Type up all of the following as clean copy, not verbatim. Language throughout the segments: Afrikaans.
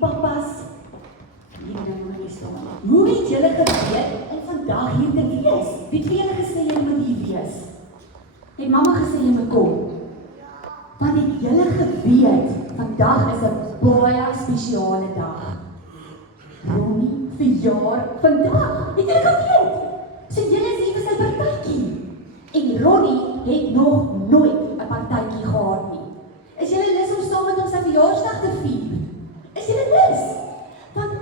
papas. Hier nou maar die staan. Hoe het julle geweet om vandag hier te wees? Wie het vir julle gesê julle moet hier wees? Het mamma gesê jy moet kom? Want het julle geweet, vandag is 'n baie spesiale dag. Ronnie verjaar vandag. Het julle geweet? So julle is hier vir sy partytjie. En Ronnie het nog nooit 'n partytjie gehad nie. Is julle lus om saam met hom sy verjaarsdag te vier? Is julle lus? Want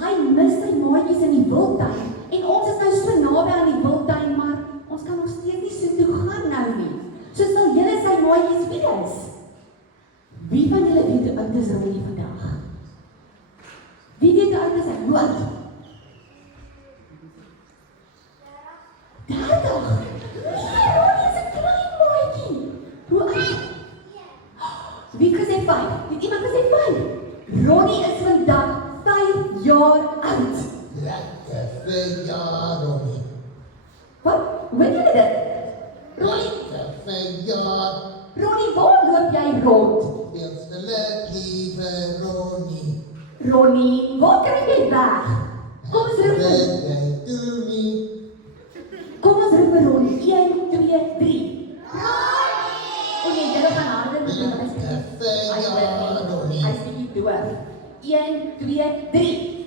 hy mis sy maatjies in die wildtuin en ons is nou so naby aan die wildtuin, maar ons kan nog steeds nie so toe gaan nou nie. So sal julle sy maatjies wees. Wie van julle weet hoe oud is Ronnie vandag? Wie weet hoe oud is hy? Hoe oud? 30? Nee, Ronnie is 'n klein maatjie. Hoe oud? Wie het gesê 5? Het iemand gesê 5? Ronnie is vandag 5 jaar oud. Lekker verjaar, Ronnie. Wat? Hoe weet julle dit? Ronnie, Lekker verjaar. Ronnie, waar loop jy rond? Feestelijk, lieve Ronnie. Ronnie, waar kry jy weg? Kom ons roep vir Birthday to me. Kom ons roep vir Ronnie. 1, 2, 3. En julle gaan harder doen, want Lekker verjaar, Ronnie. hy is bietjie doof. 1, 2, 3.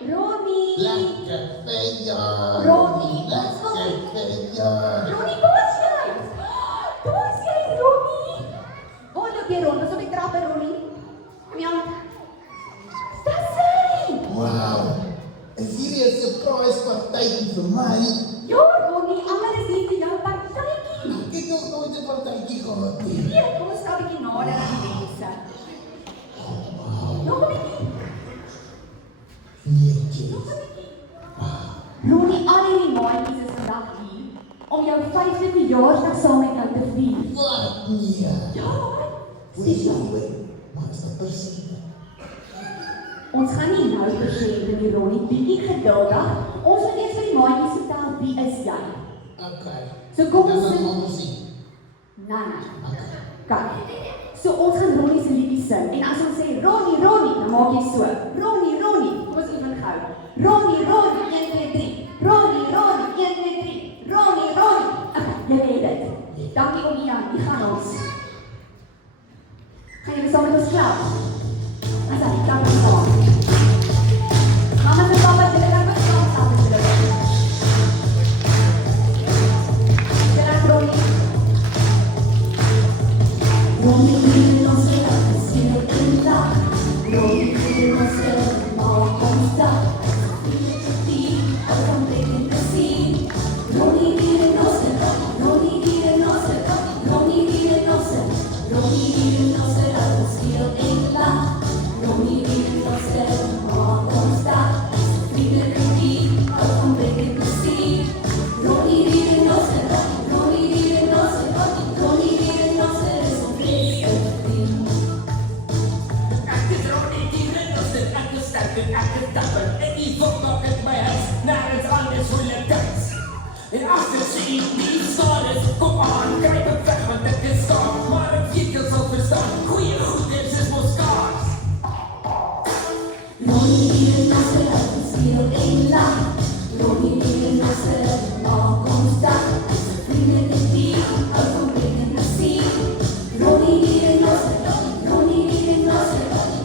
Ronnie! Lekker verjaar, Ronnie, Lekker verjaar. Ronnie, waar is jy? Waar is jy, Ronnie? Waar loop jy rond? Dis op die trappe, Ronnie. Kom jy aan? Dis hy! Wauw. Is hierdie 'n surprise partytjie vir my? Ja, Ronnie, almal is hier vir jou partytjie. Ek het nog nooit 'n partytjie gehad nie. Nee, kom ons stap 'n bietjie nader aan die mense. Nog 'n bietjie. Jeetje. Nog 'n bietjie. Ronnie, al hierdie maatjies is vandag hier om jou 5de verjaarsdag saam met jou te vier. Wat nee. Ja, Spesiaal. Maar is dat precies? ons gaan nie nou versê die Ronnie, bietjie geduldig. Ons moet eers vir die maatjies vertel wie is jy. Okay. So kom Dan ons is sing. het muziek. Nee. Okay. Kyk. So ons gaan Ronnie se liedjie sing en as ons sê Ronnie, Ronnie, dan maak jy so. Ronnie, Ronnie. Kom ons oefen gou. Ronnie, Ronnie, 1 2 3. Ronnie, Ronnie, 1 2 3. Ronnie, Ronnie. Okay, jy weet dit. Dankie om hier aan. Hier gaan ons. Gaan julle saam met ons klap? As jy klap ons saam. Mama en papa, julle kan ook saam staan met julle. Julle Ronnie. Ronnie wil ons laat speel in dag. Ronnie wil ons maak ons dag. Die kan brengen te zien. Ronnie wil ons Ronnie wil ons Ronnie wil ons Ronnie wil ons laat speel in dag. Ronnie wil ons maak ons dag. Die kan brengen te zien. Ronnie wil ons Ronnie wil ons Ronnie wil ons is ons beste vriend. Ek is Ronnie, die rennoster, ek is sterk en ek is dapper. En die volk maak het my huis, naar het anders moeilijk thuis. En as jy sien, die staan is, kom aan, krijg hem weg, want ek is skaam. Maar ek weet jy sal verstaan, goeie goeders is mos kaars. Ronnie wil ons laat speel en lag. Ronnie wil ons maak ons dag. Vrienden en die hou van brengen te zien. Ronnie wil ons Ronnie wil ons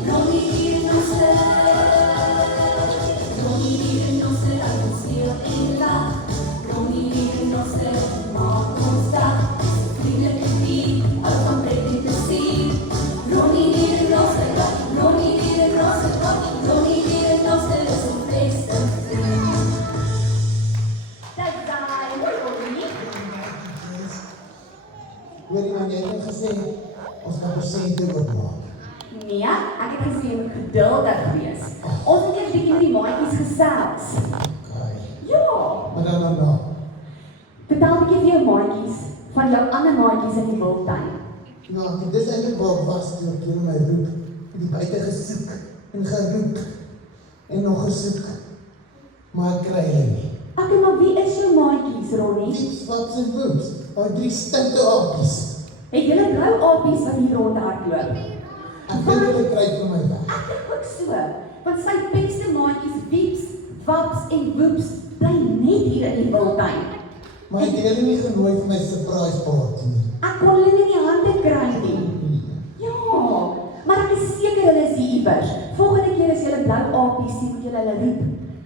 Ronnie wil ons Ronnie wil ons laat speel en lag. Ronnie wil ons maak ons dag. Vrienden en die hou van brengen te zien. Ronnie wil ons Ronnie wil ons Ronnie wil ons is ons beste vriend. That's Ronnie. Hoor iemand, jy het net gesê, ons kan persente oopmaak. Nee, ek het gesê jy moet geduldig wees. Ons het eers bietjie met die maatjies gesels. Okay. Ja. Maar dan. Vertel 'n bietjie vir jou maatjies van jou ander maatjies in die wildtuin. Nou, dis eintlik waar ek was toe ek hier my roep. Het die buite gesoek en geroep en nog gesoek. Maar ek kry hulle nie. Okay, maar wie is jou maatjies, Ronnie? Diep, swats en woeps. Daai 3 stinte aapies. Het julle blou apies wat hier rondhardloop? Ek dink hulle kry vir my weg. Ek dink ook so, want sy beste maatjies, Wieps, Waps en Woeps, bly net hier in die Wildtuin. Maar ek het hulle nie genooi vir my surprise party nie. Ek kon hulle nie in die hande kry nie. Ja, maar ek is seker hulle is hier iewers. Volgende keer as julle blou apies sien, moet julle hulle roep.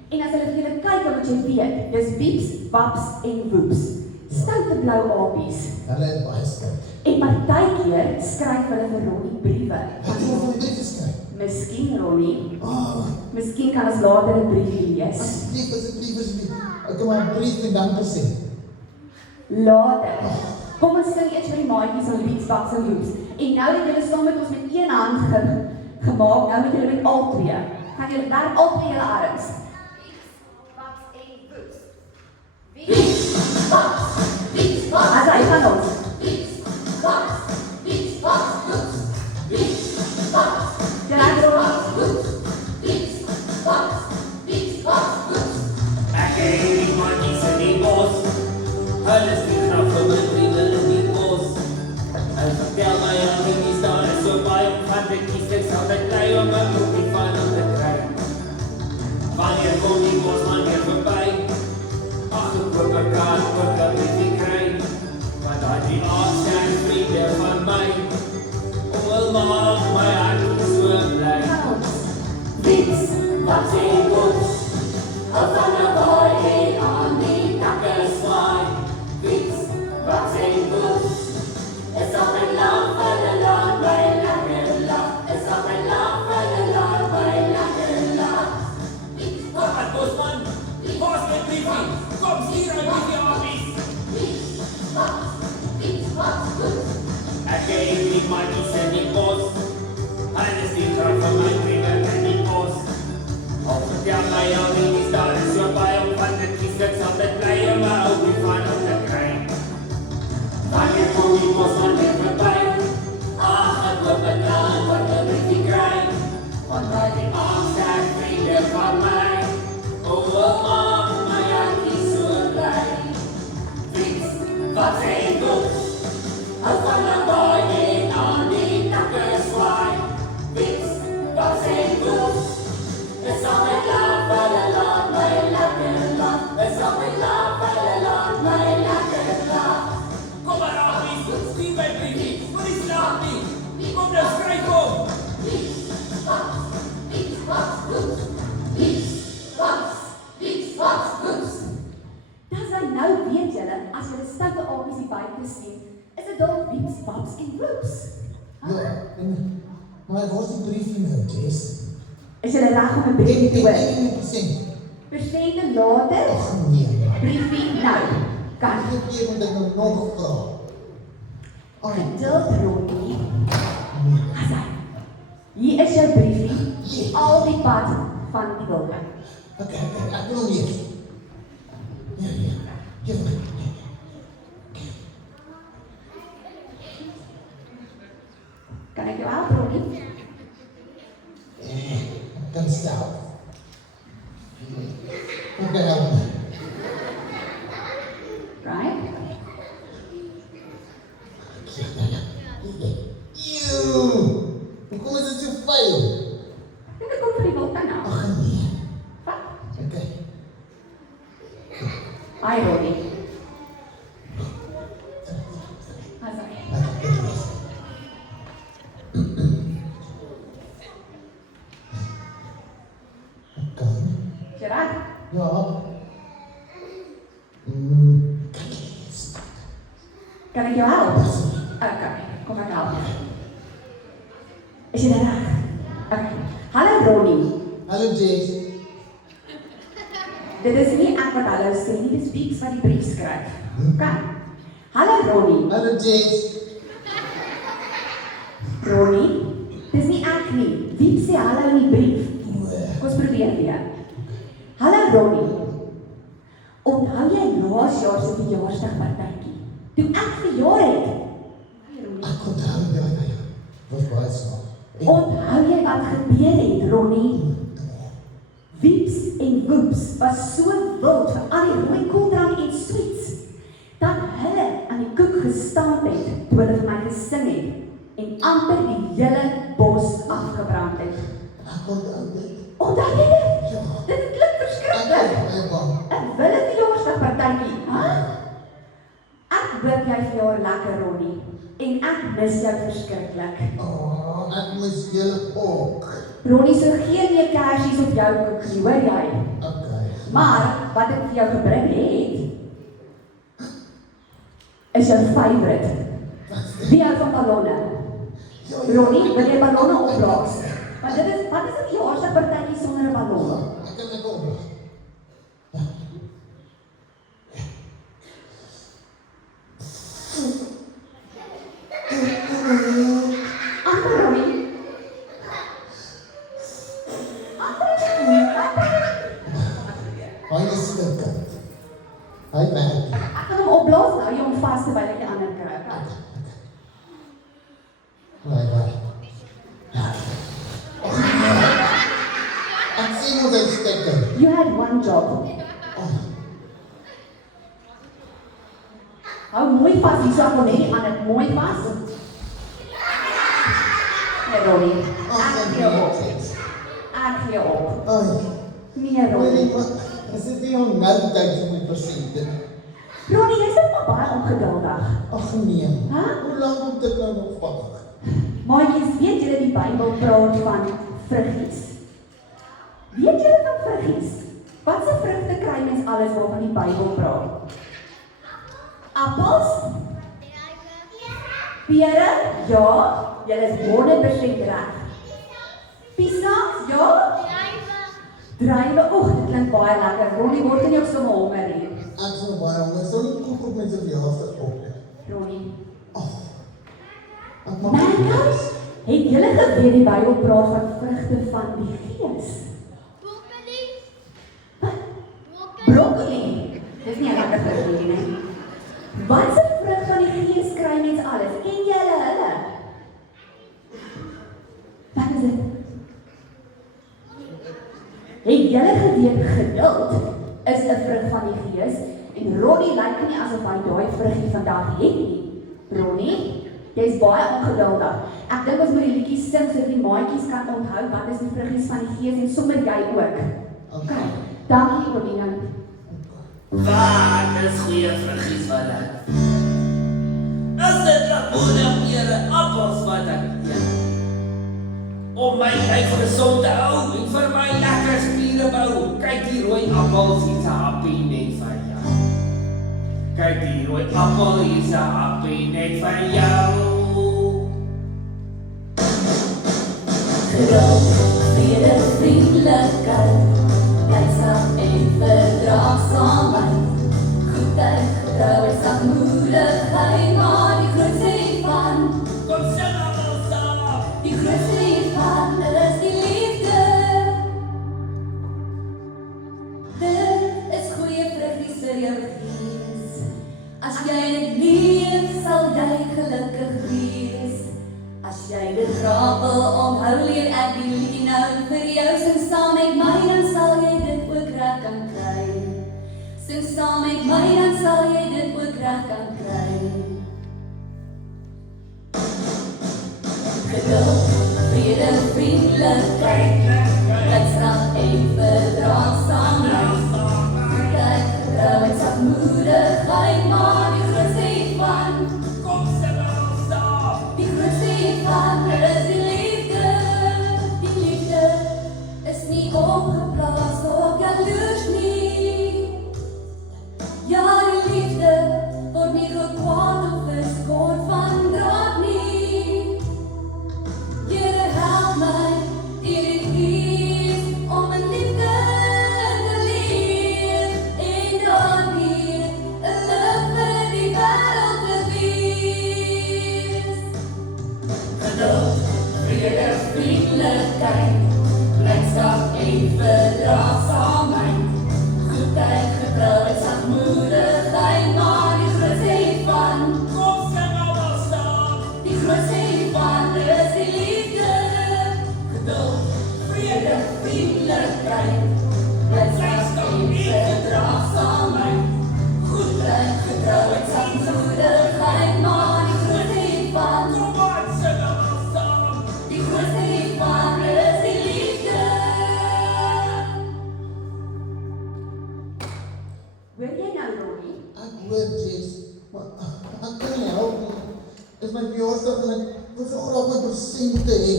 En as hulle vir julle kyk, dan moet jy weet, dis Wieps, Waps en Woeps. Stoute blou apies. Hulle is baie stout. En partykeer skryf hulle vir Ronnie briewe. Ek het hulle van die brief geskryf. Miskien Ronnie, Oh, miskien kan ons later 'n briefie lees. asseblief. Ek kan maar 'n brief en dankie sê. Later. Kom ons sing eers vir die maatjies van Wieps, Waps en Woeps. En nou dat julle saam met ons met een hand gemaak, nou met julle met al twee. Gaan julle werk al twee julle arms. Waps en Woeps. Wieps, Waps, Wieps, Waps. As hy van ons. Wieps, Waps, Wieps, Waps, Woeps. Wieps, Waps. Ja, Ronnie. Wieps, Waps, Wieps, Waps, Woeps. Ek het die maatjies in die bos. Hulle is die grap van my vriende in die bos. Hulle vertel my al die stories so baie van die kies. Ek sal dit bly om my boekie van om te kry. Wanneer kom die bosman weer verby? Ach, ek hoop ek kan ook 'n briefie kry. Want daai die afstand vriende van my. Wil maak my hart so bly. Wieps, Waps en Woeps. Al van 'n boy en aan die takke swaai. Wieps, Waps en Woeps. Is op my land, hulle laat my lekker lag. Is op my land, hulle laat my lekker lag. Wat het bosman? Waar is my briefie? Kom, stuur my briefie apies. Ek het die maatjies in die bos. Hulle is die grap van my vriende in die bos. Al vertel my al die stories so baie van dit kies. Ek sal dit bly om my oukie van om te kry. Wanneer kom die bosman weer verby? Ach, ek hoop ek kan wat 'n briefie kry. Want daai die afstand vriende van my. Maak my hartjie so bly. Wieps, Waps en Woeps. Al van 'n boy en aan die takke swaai. Wieps, Waps en Woeps. Is op my land, hulle laat my lekker lag. Is op my land, hulle laat my lekker lag. Kom maar apies, stuur my briefie. Moenie slaap nie. Kom nou, skryf hom. Wieps, Waps, Wieps, Waps, Woeps. Wieps, Waps, Wieps, Waps, Woeps. dis dan nou weet julle, as julle stoute apies hier buite sien, is dit dalk Wieps, Waps en Woeps. Ja, maar waar is die brief nou, Jess? Is julle reg om 'n briefie te hoor? 1%. Versende later, Ag nee, man. briefie nou. Kan. Ek keer moet ek nou nog vra. Geduld, Ronnie. Asai. Hier is jou briefie, al die pad van die Wildtuin. Okay, ek wil hom lees. Ja, geef my. Kan ek jou help, Ronnie? Ek kan stel. Okay, help my. Right? Eeuw, hoekom is dit so vuil? Dit kom van die Wildtuin af. Ag nee. Wat? Okay. Hi, Ronnie. Asai. Kan. Gerard? Ja. Kan ek jou help? Okay, kom ek help. Is jy daar reg? Okay. Hallo Ronnie. Hallo Jess. Dit is nie ek wat hallo sê nie, dis Wieps wat die brief skryf. Okay. Hallo Ronnie. Hallo Jess. Ronnie, dis nie ek nie. Wieps sê hallo in die brief. Kom ons probeer weer. Hallo Ronnie. Onthou jy laas jaar se verjaarsdagpartytjie? Toe ek verjaar het. Ek onthou ja. Was baie snaaks. Onthou jy wat gebeur het, Ronnie? Wieps en Woeps was so wild vir al die rooi koeldrank en sweets, dat hulle aan die koek gestaan het, toe hulle vir my gesing het, en amper die hele bos onthou dit. Onthou jy dit? Ja. Dit klink Ek verskriklik. is baie bang. 'n Wille verjaarsdagpartytjie, hè? Ek bid jy verjaar lekker, Ronnie. En ek mis jou verskriklik. Oh, ek mis julle ook. Ronnie, so geen meer kersies op jou koekie, hoor jy? Okay. Maar wat ek vir jou gebring het, is jou favourite. Wie hou van ballonne? Ronnie, wil jy ballonne opblaas? Want wat is 'n verjaarsdagpartytjie sonder 'n ballon? Ek kan net opblaas. Ronnie. Hy is slikker. Hy werk. Ek gaan hom opblaas nou, jy hom vas terwyl ek die ander kry. Hy werk. Ek sien hoe hy stekker. You had one job. Hou mooi vas, hier so ek wil net die ander mooi vas. Nee, Ronnie, ek gee op. Ek gee op. Ai. Nee, Ronnie. Is dit nie om nou tyd vir my persente? Ronnie, jy's net maar baie ongeduldig. Ag nee. Hæ? Hoe lank moet dit nou nog vat? Maatjies, weet julle die Bybel praat van vruggies? Weet julle van vruggies? Watse vrugte kry mens alles waarvan die Bybel praat? Appels? Pere? Ja, julle is 100% reg. Piesaaks? Ja? Druiwe? Oeg, dit klink baie lekker. Ronnie, word jy ook sommer honger hier? Ek sal baie honger. Sal nie koek op met sy verjaarsdag op nie. Ronnie. Ek maak Mangoes? Het julle geweet die Bybel praat van vrugte van die Gees? Broccoli. Dis nie 'n lekker vrug nie. Wat 'n vrug van die Gees kry mens alles? Ken jy hulle? Wat is dit? Het julle geweet geduld is 'n vrug van die Gees en Ronnie lyk nie asof hy daai vruggie vandag het nie. Ronnie, jy's baie ongeduldig. Ek dink ons moet die liedjie sing sodat die maatjies kan onthou wat is die vruggies van die Gees en sommer jy ook. Okay. Dankie, Ronnie. Wat is goeie vruggies wat ek? Is dit lemoene, appels wat ek eet? Om my lyf gesond te hou en vir my lekker spiere bou. Kyk die rooi appels, hier's 'n happie net vir jou. Kyk die rooi appel, hier's 'n happie net vir jou. Geduld, vrede, vriendelikheid, blydskap en verdraagsaamheid, goedheid, getrouheid, sagmoedigheid, maar die grootste hiervan, Kom sing almal saam. die grootste hiervan is die liefde. Dit is goeie vruggies vir jou gees. As jy dit leef, sal jy gelukkig wees. As jy dit graag wil onthou, leer ek die liedjie nou vir jou. Sing saam met my, dan sal jy dit ook reg kan kry. Sing saam met my, dan sal jy dit ook reg kan kry. Geduld, vrede, vriendelikheid, blydskap en verdraagsaamheid, goedheid, getrouheid, sagmoedigheid, maar die grootste hiervan, Kom sing almal saam. die grootste hiervan is die liefde. Die liefde is nie opgeplaas of jaloers nie. Ja, die liefde word nie gekwaad of verskort van draad nie. Here, help my in die Gees om 'n liefde te leef en daarmee 'n lig vir die wêreld te wees. Geduld, vrede, vriendelikheid, blydskap en verdraagsaamheid, goedheid, getrouheid, sagmoedigheid, maar die grootste hiervan, Kom sing almal saam. die grootste hiervan is die liefde. Geduld, vrede, vriendelikheid, blydskap en verdraagsaamheid, goedheid, getrouheid, sagmoedigheid, maar die grootste hiervan, Kom aan, sing almal saam. die grootste hiervan is die liefde. persente hê.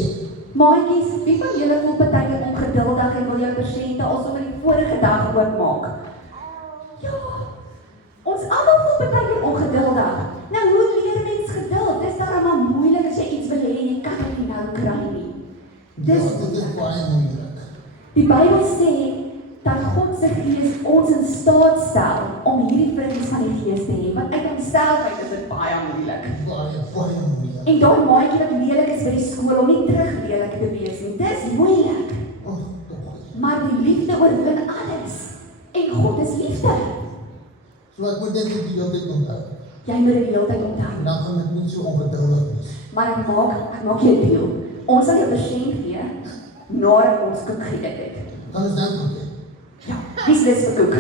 Maatjies, wie van julle voel partykeer ongeduldig en wil jou persente alsof in die vorige dag oopmaak? Ja, ons almal voel partykeer ongeduldig. Nou, hoe leer mens geduld? Dis dan maar moeilik as jy iets wil hê en jy kan dit nie nou kry nie. Ja, dit is baie moeilik. Die Bybel sê dat God se Gees ons in staat stel om hierdie vruchte van die Gees te hê, want uit homselfheid is dit baie moeilik. Baie moeilik. En daai maatjie wat lelik is by die skool om nie terug lelik te wees nie, dis moeilik. Oh, Maar die liefde oorwin alles. En God is liefde. so ek moet dit die hele tyd onthou. Jy moet dit die hele tyd onthou. Dan gaan ek nie so ongeduldig wees. Maar ek maak jou deel. Ons sal jou persent gee nadat ons koek geëet het. Dan is nou goed. Ja, wie is lus vir koek?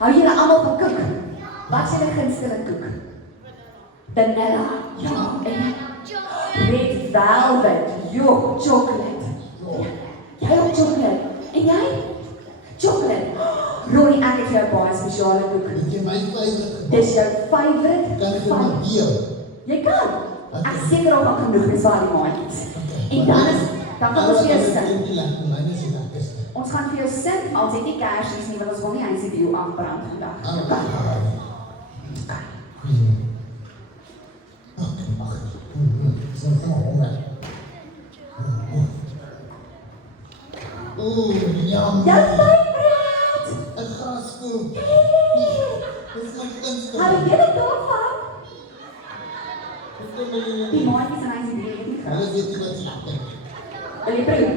Hou julle almal van koek? Wat is julle gunsteling koek? Vanilla. Ja, en red velvet. Jo, chocolate. Jy ook chocolate. En jy? Chocolate. Ronnie, ek het vir jou baie spesiale koek. Weet jy my favourite? Dis jou favourite? Kan ek dit maar deel? Jy kan. Ek seker al gaan genoeg is vir al die maatjies. En dan gaan ons vir jou sing. Ons gaan vir jou sing, maar ons het nie kersies nie, want ons wil nie eens die wiel afbrand vandag. Oeh, jam. Jou favourite! 'n graskoek. Dis my gunsteling. Hou jy dit daarvan? Dis my Die maatjies en hy sê dit nie graag. Hulle weet nie wat jy dink. Wil jy proe?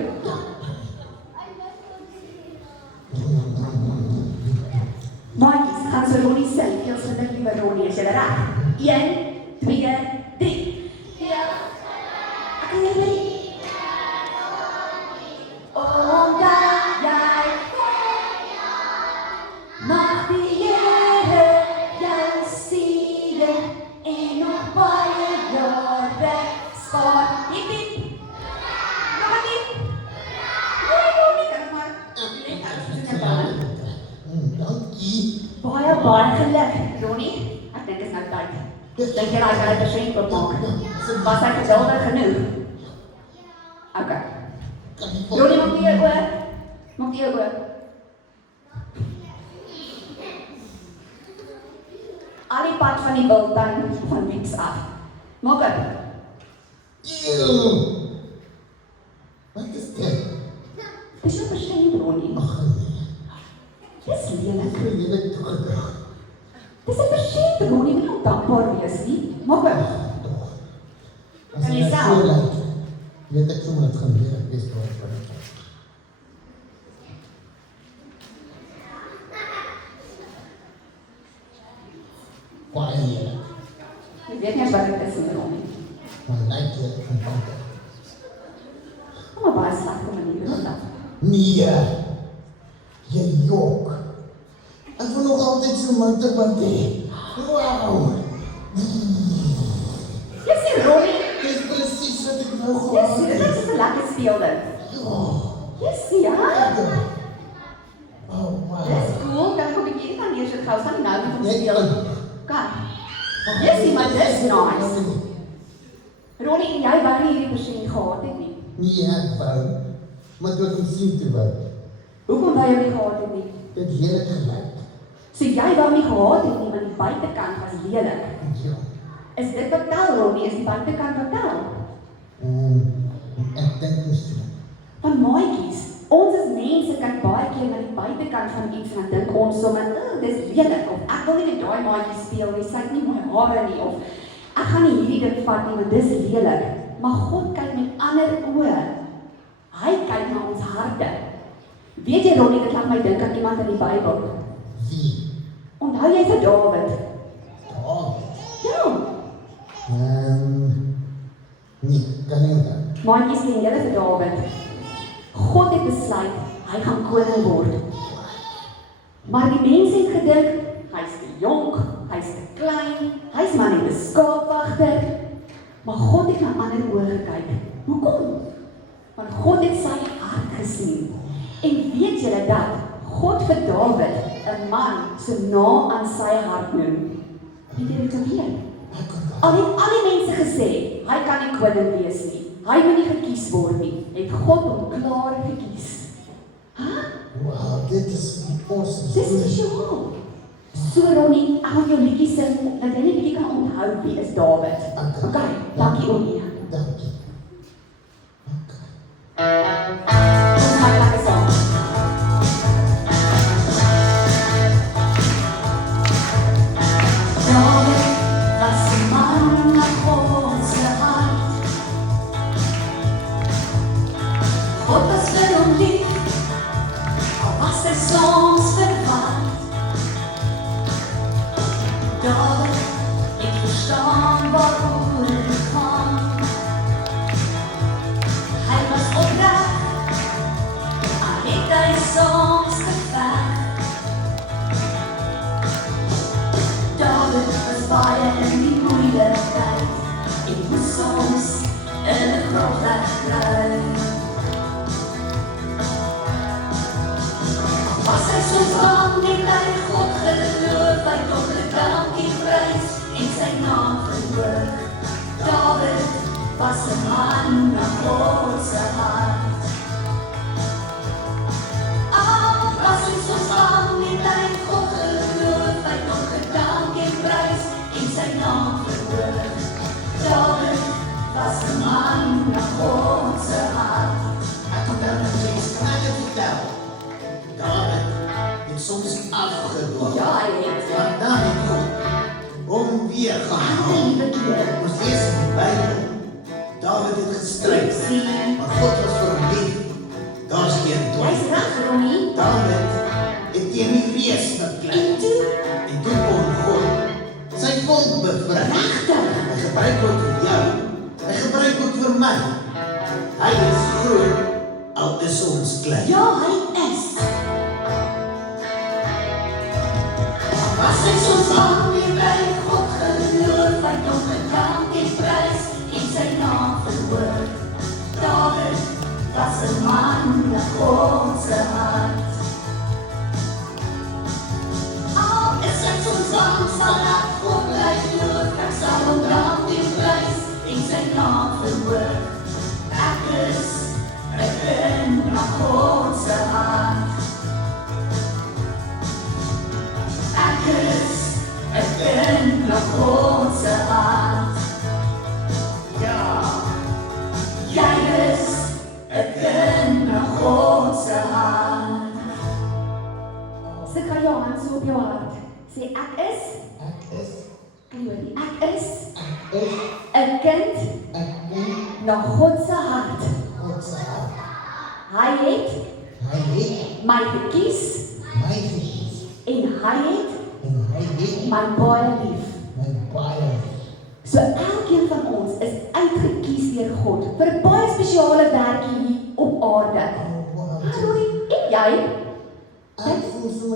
Maatjies, gaan so Ronnie sing. Heel vinnig liewe Ronnie, is jy reg? 1, 2, 3. Ja. Ek kan jy nie. Omdat jy mag die Here jou seën en nog baie jare spaar. Hiep, hiep. Nog een hiep. Nee, Ronnie, kan maar. Dankie. Baie geluk, Ronnie. Ek dink is nou tyd. Dink jy daai kan 'n persent opmaak? Was hy geduldig genoeg? Okay. Ronnie, maak die oor. Maak die oor. Al die pad van die wildtuin van Wieks af. Maak op. Eeuw. Wat is dit? Dis jou persent, Ronnie. Ag nee. Dis lelik. Ek wil julle toegedrag. Dis 'n persent, Ronnie. Moet nie dankbaar wees nie. Maak op. As Kan jy ek self? so lyk, weet ek sommer dit gaan weer ek wees waar ek van het. Baie lelik. Ek weet nie eens wat dit is nie, Ronnie. Maar lyk jy van tante. Maar baie slegte maniere vandag. Nee. Jy jok. Ek wil nog altyd so motorband hê. Wow. Jy sê, Ronnie, Dis presies wat ek nou jy gehad sê, dit het. is 'n lekker speelding. Ja. Jy sê, ja? Oh, wow. Dis cool, kan ek 'n bietjie van neersit gou, staan nie nou nie om te Net speel. kan. Kan. Jy sê, maar dis nice. Ronnie, en jy wou nie hierdie persent gehad het nie. Nee, ek wou. Maar toe ek hom sien toe wou. Hoekom wou jy nie gehad het nie? Dit heerlik gelyk. So jy wou nie gehad het nie, want die buitekant was lelik. Ja. Is dit wat tel, Ronnie? Is die buitekant wat tel? Ek dink nie so. Van maatjies, ons as mense kyk baie keer na die buitekant van iets en dan dink ons sommer, dis lelik, of ek wil nie met daai maatjie speel nie, sy het nie mooi hare nie, of ek gaan nie hierdie ding vat nie, want dis lelik. Maar God kyk met ander oë. Hy kyk na ons harte. Weet jy, Ronnie, dit laat my dink aan iemand in die Bybel. Wie? Onthou jy vir Dawid? David. Ja. Nee, kan nie onthou. Maatjies, ken julle vir Dawid? God het besluit, hy gaan koning word. Maar die mense het gedink, hy's te jonk, hy's te klein, hy's maar net 'n skaapwagter. Maar God het na ander oë gekyk. Hoekom? Want God het sy hart gesien. En weet julle dat God vir Dawid 'n man so na aan sy hart noem? Weet jy dit gebeur? Al die mense gesê, hy kan nie koning wees nie. Hy moet nie gekies word nie. Het God hom klaar gekies. Wow, dit is awesome. Dis spesiaal. So Ronnie, ek gaan jou liedjie sing, dat jy net bietjie kan onthou wie is Dawid. Okay, dankie Onie. Dankie. Ons maak lekker saam. Dawid was 'n man na God se hart. God was vir hom lief, al was hy soms verward. Dawid het verstaan waaroor dit gaan. Hy was opreg, al het hy soms geveg. Dawid was baie in die moeilikheid en moes soms in 'n grofweg kry. Was hy soms bang en hy God geloof, hy nog 'n dankie prys en sy naam verhoog. Dawid was 'n man na God se hart. Was hy soms bang en hy God geloof, hy nog 'n dankie prys en sy naam verhoog. Dawid was 'n man na God se hart. Ek kom dan met iets knappe vertel. Dawid het soms afgedwaal. Ja, hy het. Maar dan het God hom weer gehaal. Ons lees in die Bybel, Dawid het gestryd, maar God was vir hom lief. Daar's geen Jy's twyfel. reg, Ronnie. Dawid het teen die vrees verklein. En toe, En toe kon God sy volk bevry. regtig. Hy gebruik ook vir jou. Hy gebruik ook vir my. Hy is groot, al is ons klein. Ja, hy is. Was hy soms bang en by God geloof, hy nog 'n dankie prys en sy naam verhoog. Dawid was 'n man na God se hart. Al is hy soms bang, sal ek God bly loof, ek sal hom dankie prys en sy naam verhoog. Ek ben na God se hart. Ek ben na God se hart. Ja, jy is, ek ben na God se hart. Sit kan jou hand so op jou hart. Sê ek is, kan jy hoor nie, ek is 'n kind na God se hart. Hy het my gekies en hy het my baie lief. So elkeen van ons is uitgekies deur God vir 'n baie spesiale werkie hier op aarde. Ronnie, en jy? Ek voel so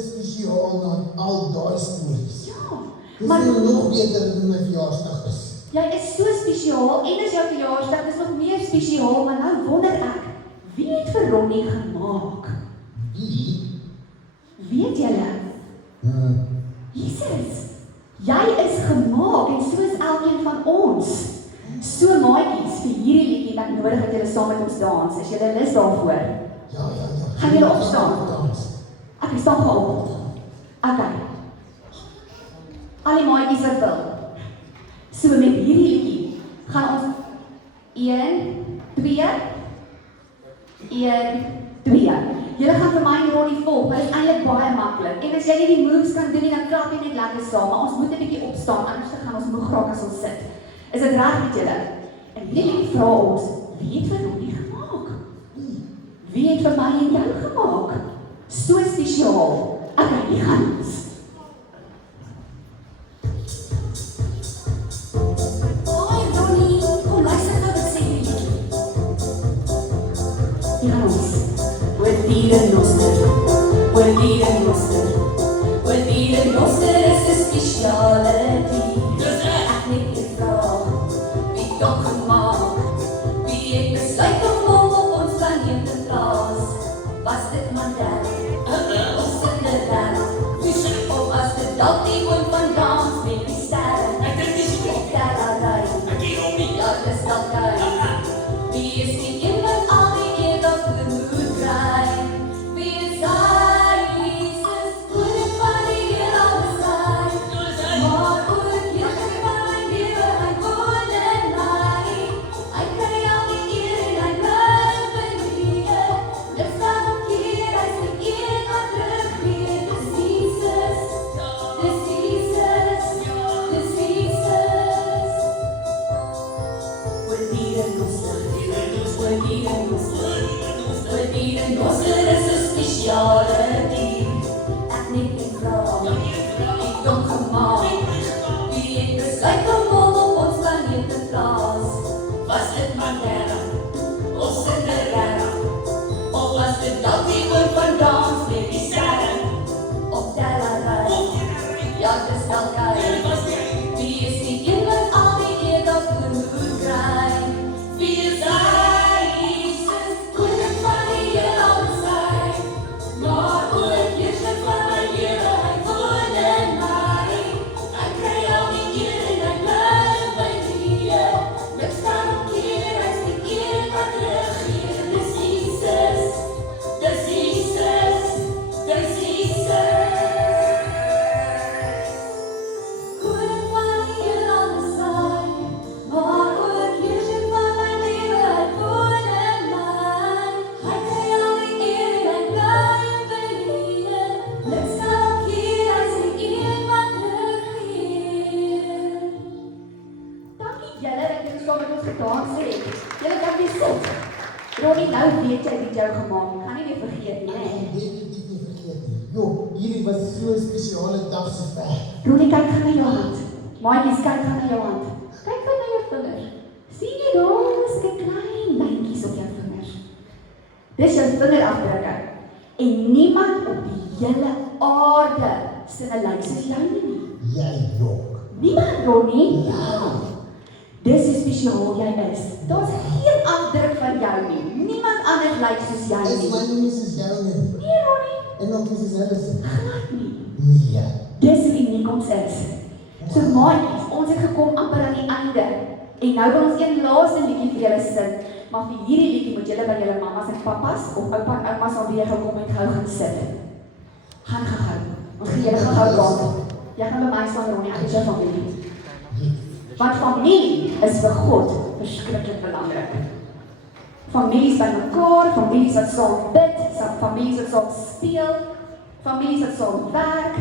spesiaal na al daai stories. Ja, Dis maar nog beter as my verjaarsdag is. jy is so spesiaal en as jou verjaarsdag is nog meer spesiaal, maar nou wonder ek, wie het vir Ronnie gemaak? Wie? Weet julle? Jesus, jy is gemaak en so is elkeen van ons. So maatjies, vir hierdie liedjie wat nodig dat julle saam met ons dans. Is julle lus daarvoor? Ja. Gaan julle opstaan? Ek staan gou op. Okay. Al die maatjies wat wil. So met hierdie liedjie gaan ons 1 2 1 2. Julle gaan vir my en Ronnie volg, maar dit is eintlik baie maklik. En as jy nie die moves kan doen nie, dan klap jy net lekker saam, maar ons moet 'n bietjie opstaan, anders gaan ons moeg raak as ons sit. Is dit reg met julle? En hierdie vra ons, wie het vir Ronnie gemaak? Wie het vir my en jou gemaak? So spesiaal. Okay, hier gaan ons. Hoi Ronnie, kom luister nou wat sê hierdie liedjie. Hier gaan ons. With Eden Noster is 'n spesiale dier. Ek net die vraag, wie het hom gemaak? Wie het besluit om hom op ons planeet te plaas? Was dit Mandela? Of Cinderella? Of was dit dalk die oom van Dans met die sterre? Ek dink dis Of Terra Rai? ek hier om nie. Wie is die een wat al die eer daarvoor moet kry? Wie is hy, Jesus, koning van die hele bestaan? Maar ook heerser van my lewe, hy woon in my. Hy kry al die eer en hy bly by my. Dit staan op keer, hy is die een wat terugkeer. Dis Jesus, dis Jesus, dis Jesus. Oor dieren noster, oor dieren noster, oor dieren noster is 'n spesiale dier. Ek net nie vra, ek hom gemaak. Wie het besluit om hom op ons planeet te plaas? Was dit Mandela of Cinderella? Of was dit dalk die oom van dans met die sterre? Of Delarey? Ja, dis dalk hy. Wie is die een wat al die eer daarvoor moet kry? Wie is hy, Jesus, koning van die hele bestaan? Maar ook heerser van my lewe, hy woon in my. Hy kry al die eer en hy bly by my. Dit staan op keer, hy is die een wat terugkeer. Dis Jesus, dis Jesus, dis Jesus. Koning van die hele bestaan, maar ook heerser van my lewe, hy woon in my. Hy kry al die eer en hy bly by my. Dit staan op keer, hy is die een wat terugkeer. Dankie julle dat julle saam met ons gedans het. Julle kan weer sit. Ronnie, nou weet jy wie jou gemaak het. Gaan nie weer vergeet nie, hè? Definitief nie vergeet nie. Jo, hierdie was so 'n spesiale dag so ver. Ronnie, kyk gaan na jou hand. Maatjies, kyk gaan na jou hand. Kyk gaan na jou vingers. Sien jy daar, is die klein lyntjies op jou vingers. Dis jou vingerafdrukke. En niemand op die hele aarde sien 'n lyk soos jou nie. Jy jok. Niemand, Ronnie. Ja. Dis hoe spesiaal jy is. Daar's geen afdruk van jou nie. Niemand anders lyk soos jy Is my nie. nie soos jou nie. Nee, Ronnie. En ook nie soos hulle se. Glad nie. Nee. Dis hoe uniek ons is. So maatjies, ons het gekom amper aan die einde. En nou wil ons een laaste liedjie vir julle sing. Maar vir hierdie liedjie moet julle by julle mammas en pappas of oupa en oumas alweer gekom en gou gaan sit. Gaan gou. Ons gee julle gou kans. Jy gaan by my staan, Ronnie, ek is jou familie. Want familie is vir God verskriklik belangrik. Families by mekaar, families wat saam bid, families wat saam speel, families wat saam werk.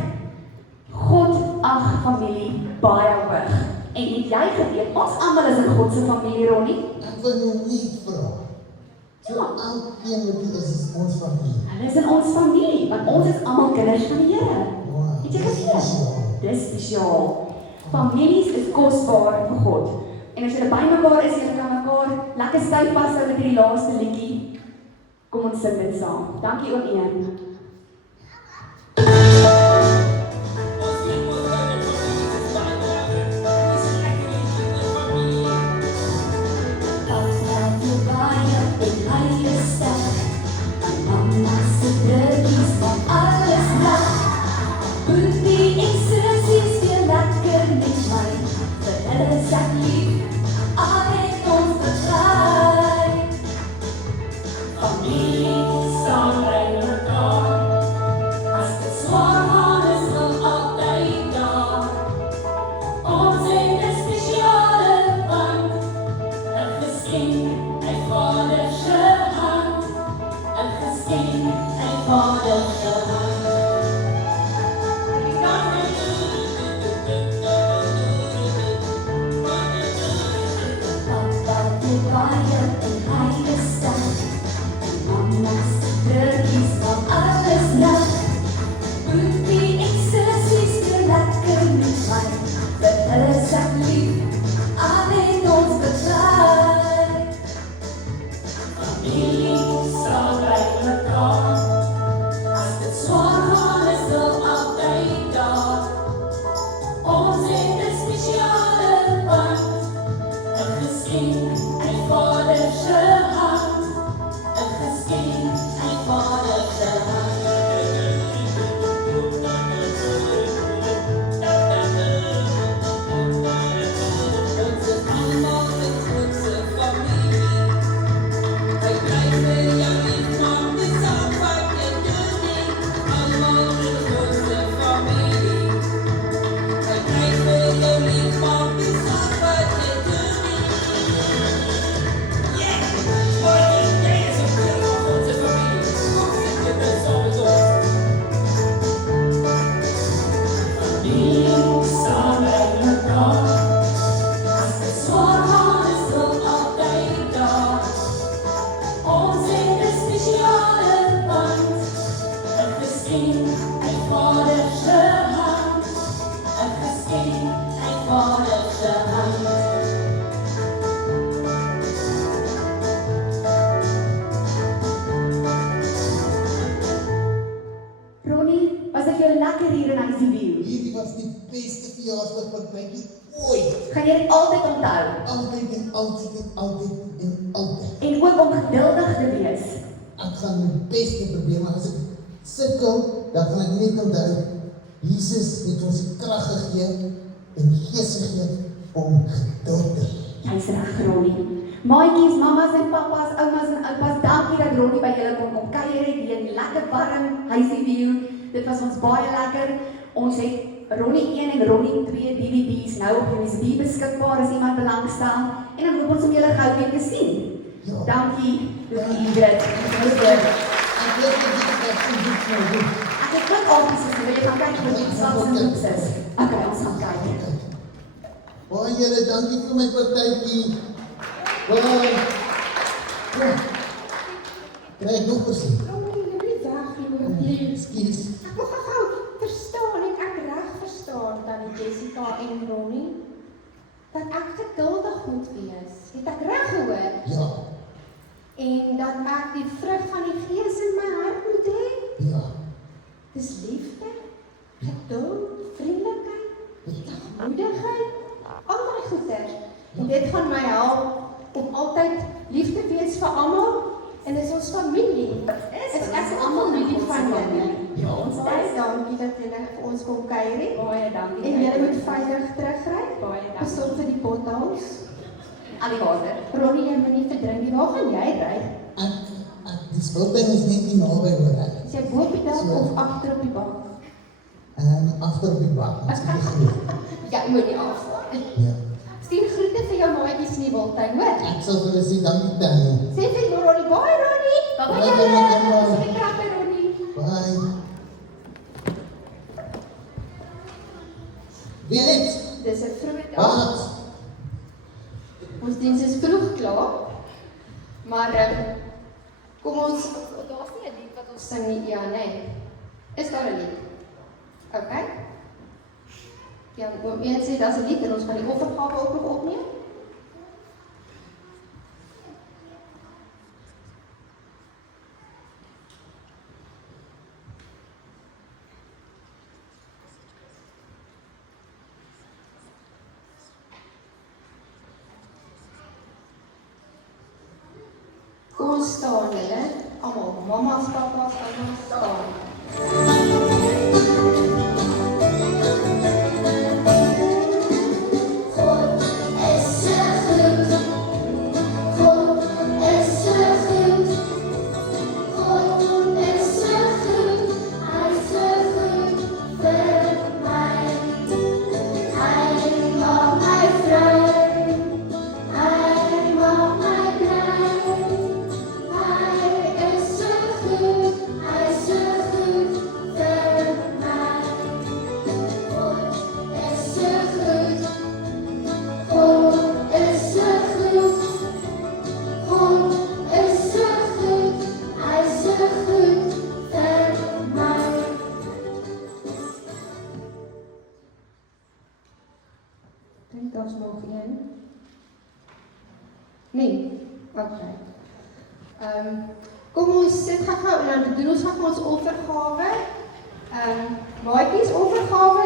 God ag familie baie hoog. En het jy geweet, ons almal is in God se familie, Ronnie? Ek wil jou nie vra. So elkeen met die is ons familie. Hulle is in ons familie, want ons is almal kinders van die Here. Wow. Het jy geweet? Dis spesiaal. Families is kosbaar vir God. En as julle by mekaar is, julle kan mekaar lekker styf vashou met hierdie laaste liedjie. Kom ons sing dit saam. Dankie oom Ian. lekker hier in Huisieview? Hierdie was die beste verjaarsdagpartytjie ooit. Gaan jy dit altyd onthou? Altyd en altyd en altyd en altyd. En ook om geduldig te wees. Ek gaan my bes probeer, maar as ek sukkel, dan gaan ek net onthou, Jesus het ons die krag gegee en gees gegee om geduld te hê. Jy's reg, Ronnie. Maatjies, mamas en papas, oumas en oupas, dankie dat Ronnie by julle kom kuier het hier in lekker warm Huisieview. Dit was ons baie lekker. Ons het Ronnie 1 en Ronnie 2 DVD's nou op USB beskikbaar as iemand belangstel. En dan hoop ons om julle gou weer te sien. Ja. Dankie, Ingrid. Ek weet dat dit wat so goed nou doen. Ek het net altyd gesê, wil jy gaan kyk wat die slags en boeks is? Okay, ons gaan kyk. Baie julle, dankie vir my partytjie. Baie. Ja. Kry ek nog versien? Excuse. Ek wil gou verstaan, het ek reg verstaan dan Jessica en Ronnie, dat ek geduldig moet wees. Het ek reg gehoor? Ja, En dat ek die vrug van die Gees in my hart moet hê? ja. Dis liefde, geduld, vriendelikheid, moedigheid, al die goeders. En dit gaan my help om altyd lief te wees vir almal. En is ons familie. Is ek almal lief van julle. Ja, ons Baie dankie dat julle vir ons kom kuier het. Baie dankie. En julle moet veilig terugry. Baie dankie. Besorg vir die potholes. Al die water. Ronnie, jy moet nie verdrink nie. Waar gaan jy ry? Die spultuin is net nie naby hoor ek. Is jy bo op die dak of agter op die bank? Agter op die bak. Jy moet nie afval. Ja. Stuur groete vir jou maatjies in die Wildtuin, hoor? Ek sal vir hulle sê dankie Tannie. Sê vir Ronnie, baie Ronnie. Baie, Baie baie, baie. Sê krag by Ronnie. Bye. Willet, Dis 'n vroeë dag. wat? Ons diens is vroeg klaar. Maar kom ons, daar's nie 'n lied wat ons sing nie, ja, nee. Is daar 'n lied? Okay. Ja, oom Ian sê daar's 'n lied en ons gaan die offergawe ook nog opneem. Kom ons staan julle, almal, mamas, papas, oumas, staan. Dink daar's nog een? Nee, okay. Kom ons sit gou en dan doen ons gou ons offergawe. Maatjies, offergawe